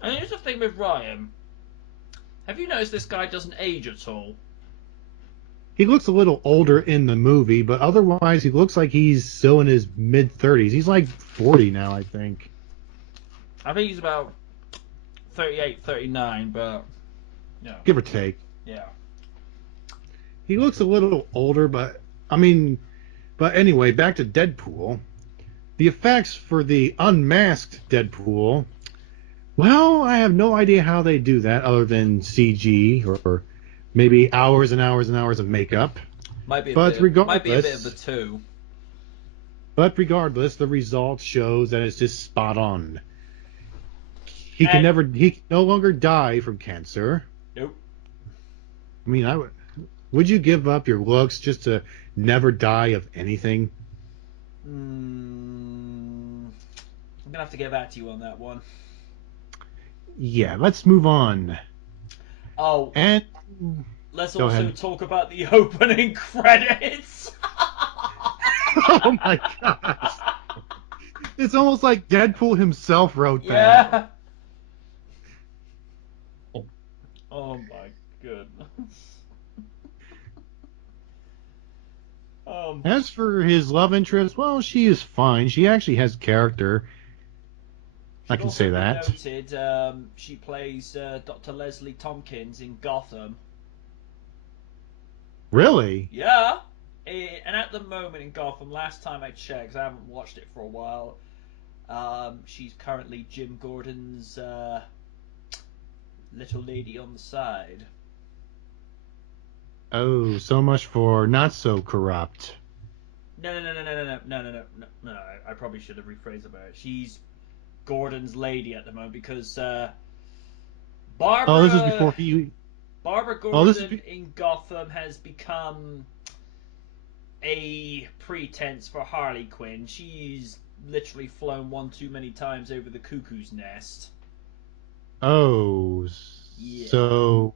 And here's the thing with Ryan. Have you noticed this guy doesn't age at all? He looks a little older in the movie, but otherwise he looks like he's still in his mid 30s. He's like 40 now, I think. I think he's about 38, 39, but yeah, Give or take. yeah. He looks a little older, but I mean, but anyway, back to Deadpool. The effects for the unmasked Deadpool, well, I have no idea how they do that other than CG or maybe hours and hours and hours of makeup. But Might be a bit of the regardless, two. the result shows that it's just spot on. And He can no longer die from cancer. nope. I mean, would you give up your looks just to never die of anything? I'm gonna have to get back to you on that one. Yeah, let's move on. Oh, And let's go also ahead. talk about the opening credits. Oh my gosh. It's almost like Deadpool himself wrote that. Yeah. Oh my goodness. As for his love interest, well, she is fine. She actually has character. I Should can also say be that. noted, she plays Dr. Leslie Tompkins in Gotham. Really? Yeah. And at the moment in Gotham, last time I checked, 'cause I haven't watched it for a while, she's currently Jim Gordon's little lady on the side. Oh, so much for not so corrupt. No. I probably should have rephrased about it. She's Gordon's lady at the moment because Oh, this is Barbara before he. Barbara Oh, this is. Gordon in Gotham has become a pretense for Harley Quinn. She's literally flown one too many times over the cuckoo's nest. Oh, Yeah, so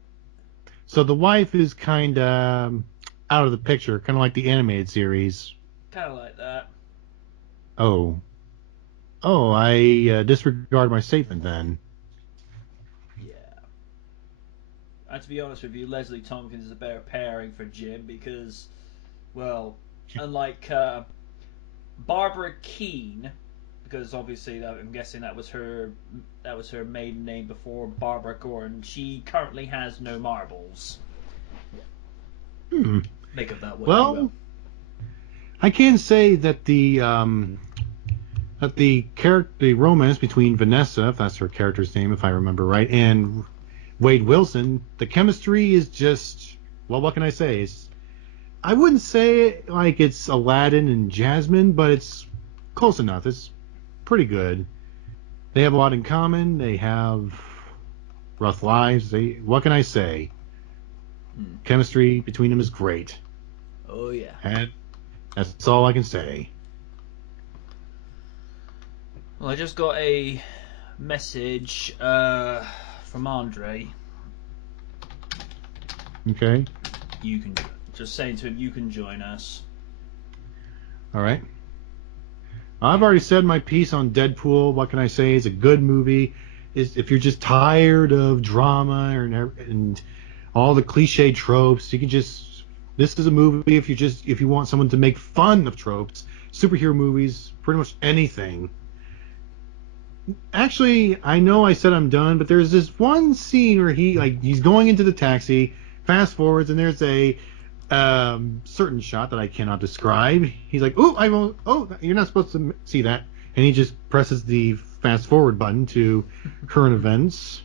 so the wife is kind of out of the picture, kind of like the animated series. kind of like that. Oh, I disregard my statement then. Yeah. And to be honest with you, Leslie Tompkins is a better pairing for Jim because, well, unlike Barbara Keene, because obviously I'm guessing that was her maiden name before Barbara Gordon. She currently has no marbles. Hmm. Make of that what you will. Well, I can say that the romance between Vanessa, if that's her character's name, if I remember right, and Wade Wilson, the chemistry is just, well, what can I say? I wouldn't say it like it's Aladdin and Jasmine, but it's close enough. It's pretty good. They have a lot in common. They have rough lives. What can I say? Hmm. Chemistry between them is great, Oh yeah. and that's all I can say. Well, I just got a message from Andre. Okay, You can just saying to him, you can join us. all right. I've already said my piece on Deadpool. What can I say? It's a good movie. If you're just tired of drama and all the cliche tropes, you can just. This is a movie if you want someone to make fun of tropes, superhero movies, pretty much anything. Actually, I know I said I'm done, but there's this one scene where he's going into the taxi, fast forwards, and there's a certain shot that I cannot describe. He's like, "Oh, I won't. Oh, you're not supposed to see that," and he just presses the fast forward button to current events.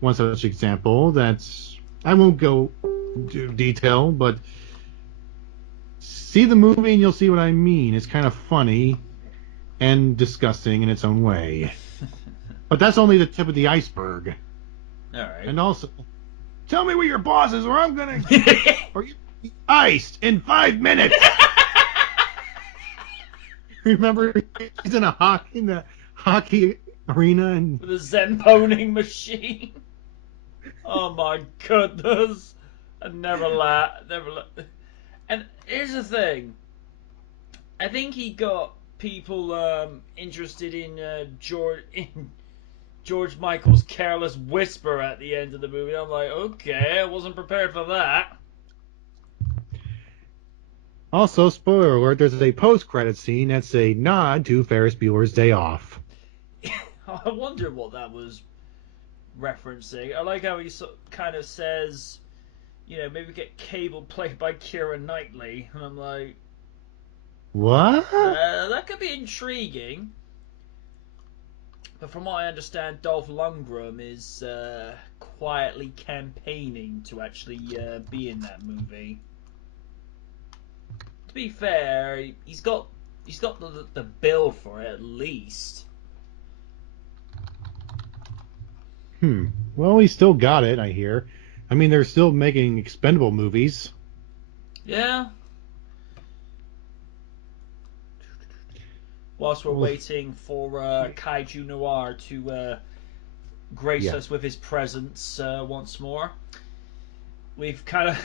One such example. That's I won't go into detail, but see the movie and you'll see what I mean. It's kind of funny and disgusting in its own way. But that's only the tip of the iceberg. All right. And also, tell me where your boss is, or I'm gonna, or you be iced in 5 minutes. Remember, he's in the hockey arena, and With a Zamponing machine. Oh my goodness. I never laugh. And here's the thing. I think he got people interested in George Michael's careless whisper at the end of the movie. I'm like, okay, I wasn't prepared for that. Also, spoiler alert, there's a post-credit scene that's a nod to Ferris Bueller's Day Off. I wonder what that was referencing. I like how he kind of says, maybe get Cable played by Keira Knightley. And I'm like, what? That could be intriguing. But from what I understand, Dolph Lundgren is quietly campaigning to actually be in that movie. To be fair, he's got the bill for it at least. Well, he still got it, I hear. I mean, they're still making expendable movies. Yeah. Whilst we're waiting for Kaiju Noir to grace us with his presence once more, we've kind of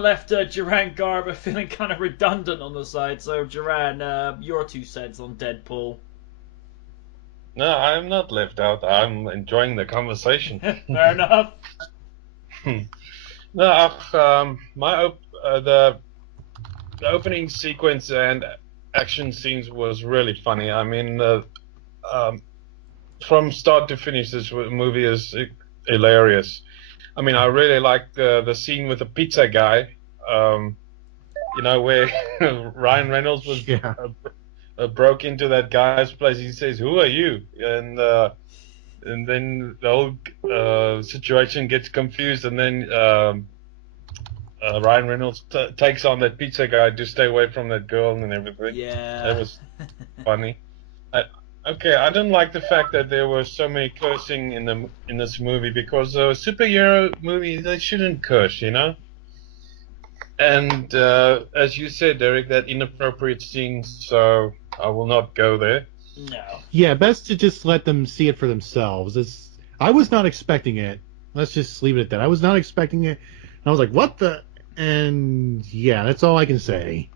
left Duran Garber feeling kind of redundant on the side. So, Duran, your 2 cents on Deadpool. No, I'm not left out. I'm enjoying the conversation. Fair enough. No, the opening sequence and action scenes was really funny. I mean, from start to finish, this movie is hilarious. I mean, I really like the scene with the pizza guy. Where Ryan Reynolds was. Yeah. Broke into that guy's place. He says, "Who are you?" And then the whole situation gets confused, and then Ryan Reynolds takes on that pizza guy to stay away from that girl and everything. Yeah, that was funny. I don't like the fact that there was so many cursing in this movie, because a superhero movie, they shouldn't curse, And as you said, Derek, that inappropriate scene, so I will not go there. No. Yeah, best to just let them see it for themselves. I was not expecting it. Let's just leave it at that. I was not expecting it. And I was like, what the? And yeah, that's all I can say.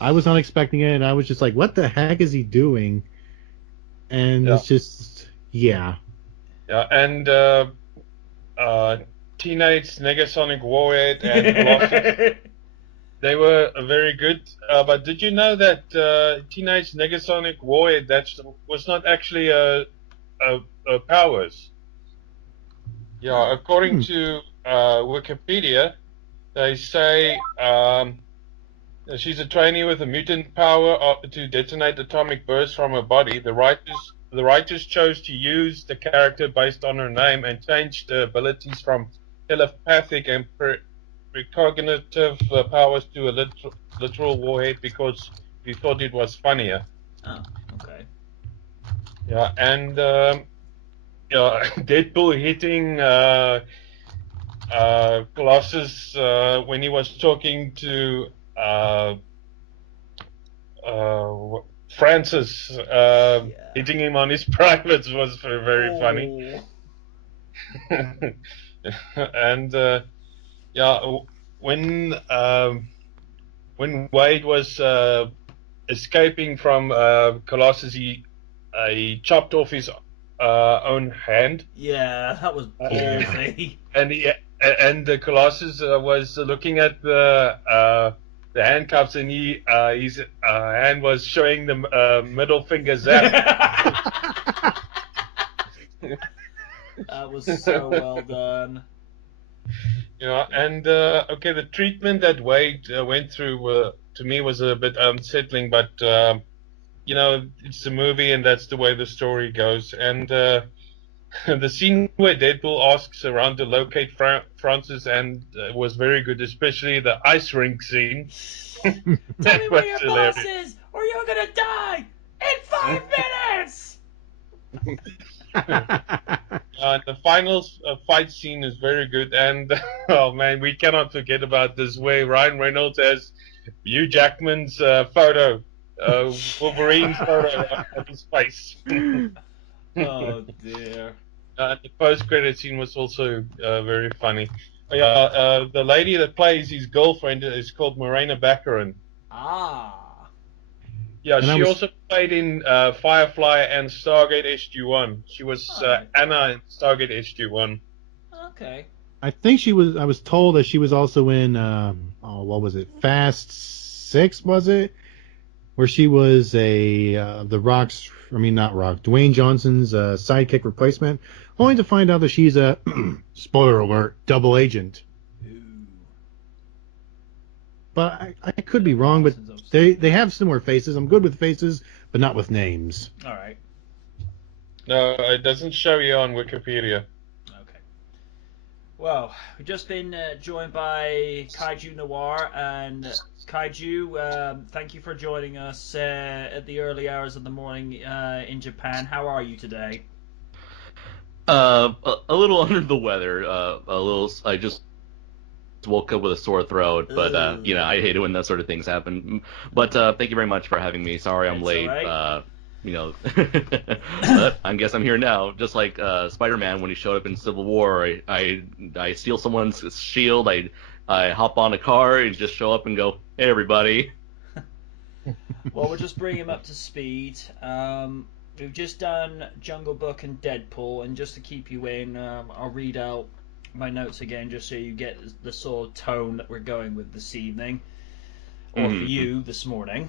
I was not expecting it, and I was just like, what the heck is he doing? And it's just, yeah. Yeah, and Teenage Negasonic Warhead and Colossus, they were very good. But did you know that Teenage Negasonic Warhead was not actually a powers? Yeah, according to Wikipedia, they say she's a trainee with a mutant power to detonate atomic bursts from her body. The writers chose to use the character based on her name and changed the abilities from telepathic and precognitive powers to a literal warhead because we thought it was funnier. Oh, okay. Yeah, and Deadpool hitting Colossus when he was talking to Francis, hitting him on his privates was very funny. And when Wade was escaping from Colossus, he chopped off his own hand. Yeah, that was ballsy. And the Colossus was looking at the handcuffs, and his hand was showing the middle finger zap. That was so well done. And the treatment that Wade went through to me was a bit unsettling, but it's a movie, and that's the way the story goes. And the scene where Deadpool asks around to locate Francis and was very good, especially the ice rink scene. Tell me where your boss is, or you're gonna die in 5 minutes. The final fight scene is very good, and oh man, we cannot forget about this way Ryan Reynolds has Hugh Jackman's photo, Wolverine's photo of his face. Oh dear. The post-credit scene was also very funny. The lady that plays his girlfriend is called Morena Baccarin. Ah. Yeah, And she also played in Firefly and Stargate SG-1. She was Anna in Stargate SG-1. Okay. I think she was. I was told that she was also in. What was it? Fast 6, was it? Where she was the Rock's. I mean, not Rock. Dwayne Johnson's sidekick replacement. Only to find out that she's a spoiler alert double agent. Ooh. But I could be wrong. But they have similar faces. I'm good with faces, but not with names. All right. No, it doesn't show you on Wikipedia. Okay. Well, we've just been joined by Kaiju Noir, and Kaiju, thank you for joining us at the early hours of the morning in Japan. How are you today? A little under the weather. A little. I just woke up with a sore throat, but you know, I hate it when that sort of things happen. But thank you very much for having me. Sorry I'm late. Right. You know, but I guess I'm here now. Just like Spider-Man when he showed up in Civil War, I steal someone's shield. I hop on a car and just show up and go, hey everybody. Well, we'll just bring him up to speed. We've just done Jungle Book and Deadpool, and just to keep you in, I'll read out my notes again just so you get the sort of tone that we're going with this evening, or for you this morning.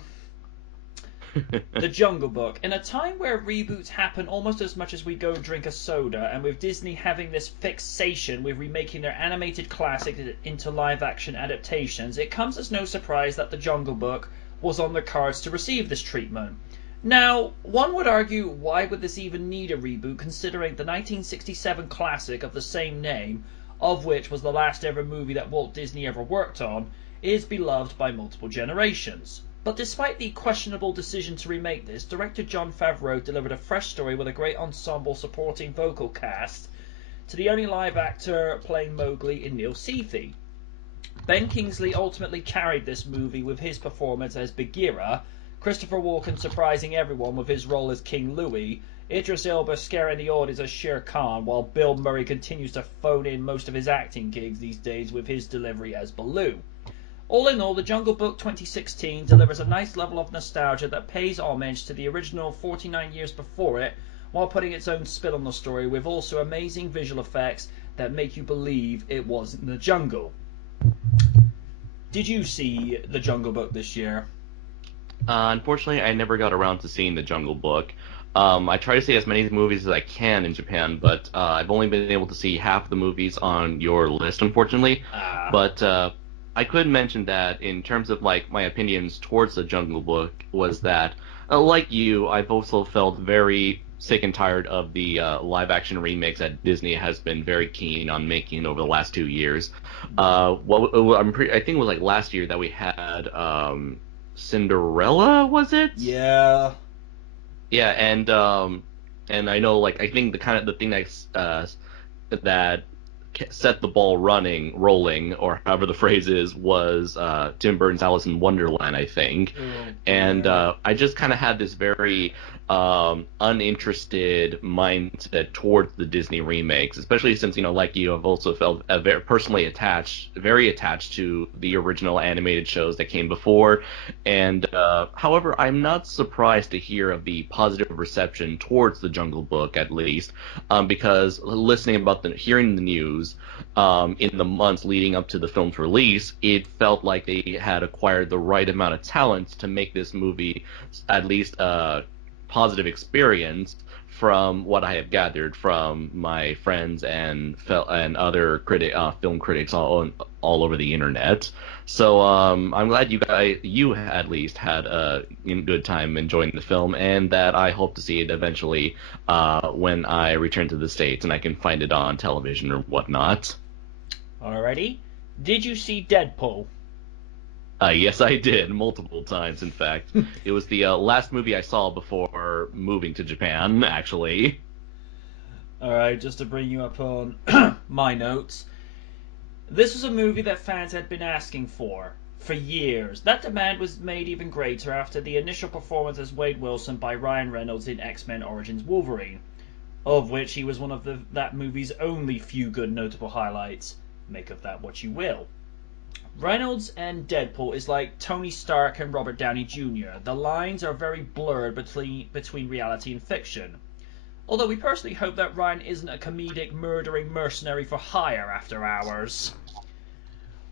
The Jungle Book. In a time where reboots happen almost as much as we go drink a soda, and with Disney having this fixation with remaking their animated classics into live-action adaptations, it comes as no surprise that The Jungle Book was on the cards to receive this treatment. Now, one would argue, why would this even need a reboot, considering the 1967 classic of the same name, of which was the last ever movie that Walt Disney ever worked on, is beloved by multiple generations. But despite the questionable decision to remake this, director Jon Favreau delivered a fresh story with a great ensemble supporting vocal cast to the only live actor playing Mowgli in Neil Seethy. Ben Kingsley ultimately carried this movie with his performance as Bagheera, Christopher Walken surprising everyone with his role as King Louie, Idris Elba scaring the audience as Shere Khan, while Bill Murray continues to phone in most of his acting gigs these days with his delivery as Baloo. All in all, The Jungle Book 2016 delivers a nice level of nostalgia that pays homage to the original 49 years before it, while putting its own spin on the story with also amazing visual effects that make you believe it was in the jungle. Did you see The Jungle Book this year? Unfortunately, I never got around to seeing The Jungle Book. I try to see as many movies as I can in Japan, but I've only been able to see half the movies on your list, unfortunately. But I could mention that in terms of like my opinions towards The Jungle Book was that, like you, I've also felt very sick and tired of the live-action remakes that Disney has been very keen on making over the last 2 years. I think it was like last year that we had Cinderella, was it? Yeah. Yeah, and I know, like, I think the thing that set the ball rolling, or however the phrase is, was Tim Burton's Alice in Wonderland, I think. And I just kind of had this very uninterested mindset towards the Disney remakes, especially since, you know, like you, I've also felt very personally very attached to the original animated shows that came before. And however, I'm not surprised to hear of the positive reception towards The Jungle Book, at least, because hearing the news in the months leading up to the film's release, it felt like they had acquired the right amount of talent to make this movie at least a positive experience, from what I have gathered from my friends and other film critics all over the internet. So I'm glad you at least had a good time enjoying the film, and that I hope to see it eventually when I return to the States and I can find it on television or whatnot. Alrighty. Did you see Deadpool? Yes, I did, multiple times, in fact. It was the last movie I saw before moving to Japan, actually. Alright, just to bring you up on my notes. This was a movie that fans had been asking for years. That demand was made even greater after the initial performance as Wade Wilson by Ryan Reynolds in X-Men Origins Wolverine, of which he was one of that movie's only few good notable highlights. Make of that what you will. Reynolds and Deadpool is like Tony Stark and Robert Downey Jr. The lines are very blurred between reality and fiction. Although we personally hope that Ryan isn't a comedic murdering mercenary for hire after hours.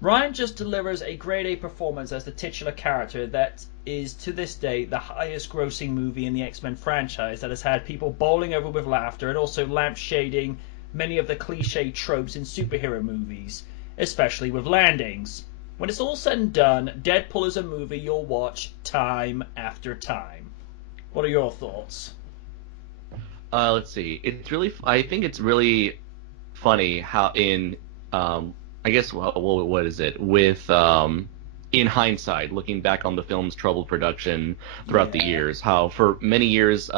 Ryan just delivers a grade A performance as the titular character that is to this day the highest grossing movie in the X-Men franchise, that has had people bowling over with laughter and also lampshading many of the cliche tropes in superhero movies, especially with landings. When it's all said and done, Deadpool is a movie you'll watch time after time. What are your thoughts? Let's see. I think it's really funny how I guess, what is it? In hindsight, looking back on the film's troubled production throughout the years, how for many years,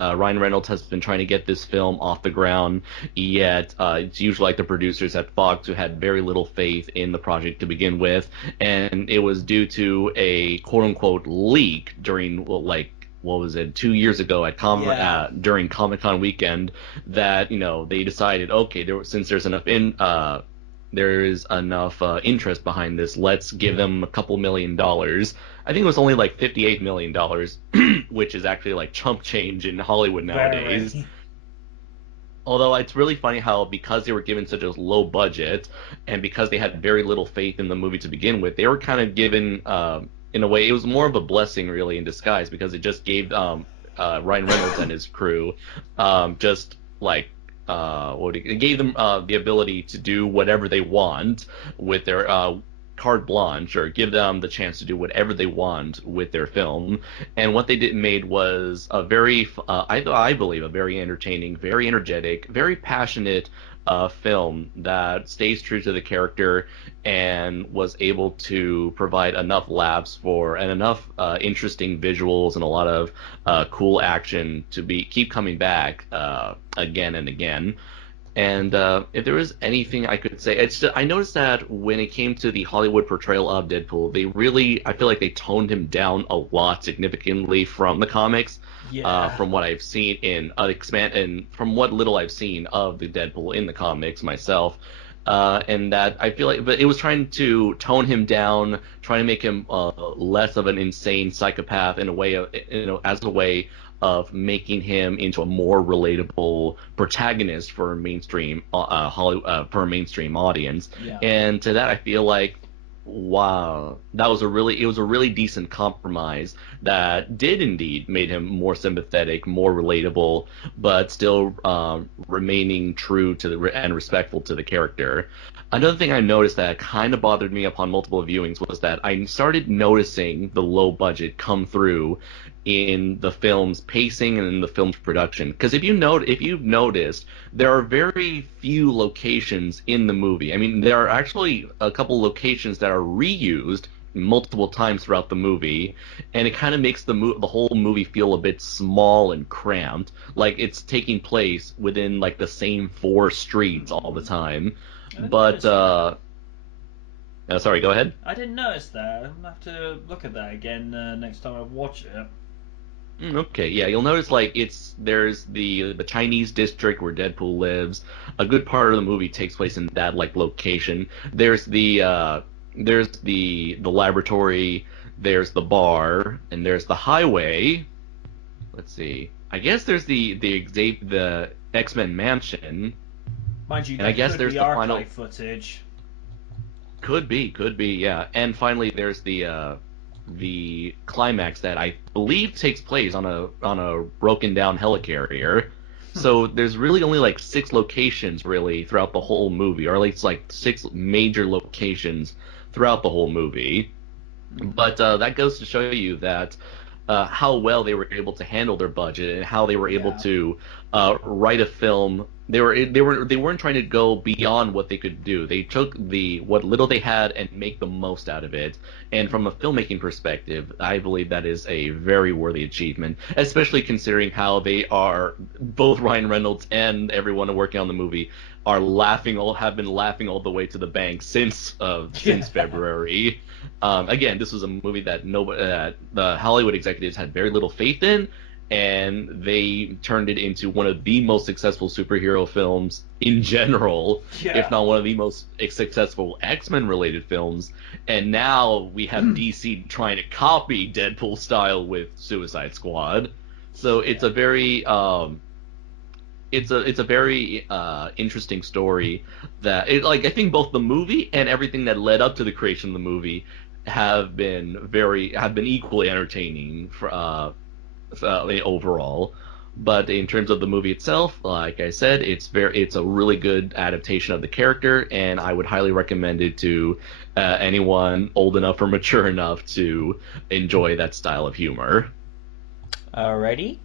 Ryan Reynolds has been trying to get this film off the ground, yet it's usually like the producers at Fox who had very little faith in the project to begin with, and it was due to a quote-unquote leak during, what was it, 2 years ago at during Comic-Con weekend, that they decided, okay, since there is enough interest behind this, let's give them a couple $1 million. I think it was only like $58 million, which is actually like chump change in Hollywood nowadays. Although it's really funny how, because they were given such a low budget and because they had very little faith in the movie to begin with, they were kind of given, in a way, it was more of a blessing really in disguise, because it just gave Ryan Reynolds and his crew it gave them the ability to do whatever they want with their carte blanche, or give them the chance to do whatever they want with their film. And what they made was a very, I believe, a very entertaining, very energetic, very passionate film that stays true to the character and was able to provide enough laughs and enough interesting visuals and a lot of cool action to keep coming back again and again. And if there was anything I could say, I noticed that when it came to the Hollywood portrayal of Deadpool, I feel like they toned him down a lot significantly from the comics. From what I've seen in and from what little I've seen of the Deadpool in the comics myself, and that I feel like, but it was trying to tone him down, trying to make him less of an insane psychopath in a way of, as a way of making him into a more relatable protagonist for a mainstream for a mainstream audience. And to that, I feel like, wow, it was a really decent compromise that did indeed made him more sympathetic, more relatable, but still remaining true to and respectful to the character. Another thing I noticed that kind of bothered me upon multiple viewings was that I started noticing the low budget come through in the film's pacing and in the film's production. Because if you've noticed, there are very few locations in the movie. I mean, there are actually a couple locations that are reused multiple times throughout the movie, and it kind of makes the whole movie feel a bit small and cramped, like it's taking place within like the same 4 streets all the time. But sorry, go ahead. I didn't notice that. I'm gonna have to look at that again next time I watch it. Okay, yeah, you'll notice there's the Chinese district where Deadpool lives. A good part of the movie takes place in that location. There's the laboratory, there's the bar, and there's the highway. Let's see. I guess there's the X-Men mansion. Mind you, and I guess there's the final footage. Could be, yeah. And finally, there's the climax that I believe takes place on a broken down helicarrier. So there's really only 6 locations really throughout the whole movie, or at least 6 major locations throughout the whole movie. But that goes to show you that how well they were able to handle their budget and how they were able to write a film. They weren't trying to go beyond what they could do. They took what little they had and make the most out of it. And from a filmmaking perspective, I believe that is a very worthy achievement, especially considering how they are, both Ryan Reynolds and everyone working on the movie have been laughing all the way to the bank since February. Again, this was a movie that the Hollywood executives had very little faith in, and they turned it into one of the most successful superhero films in general, if not one of the most successful X-Men related films. And now we have DC trying to copy Deadpool style with Suicide Squad. So it's a very it's a very interesting story that I think both the movie and everything that led up to the creation of the movie have been equally entertaining for overall. But in terms of the movie itself, like I said, it's a really good adaptation of the character, and I would highly recommend it to anyone old enough or mature enough to enjoy that style of humor. Alrighty.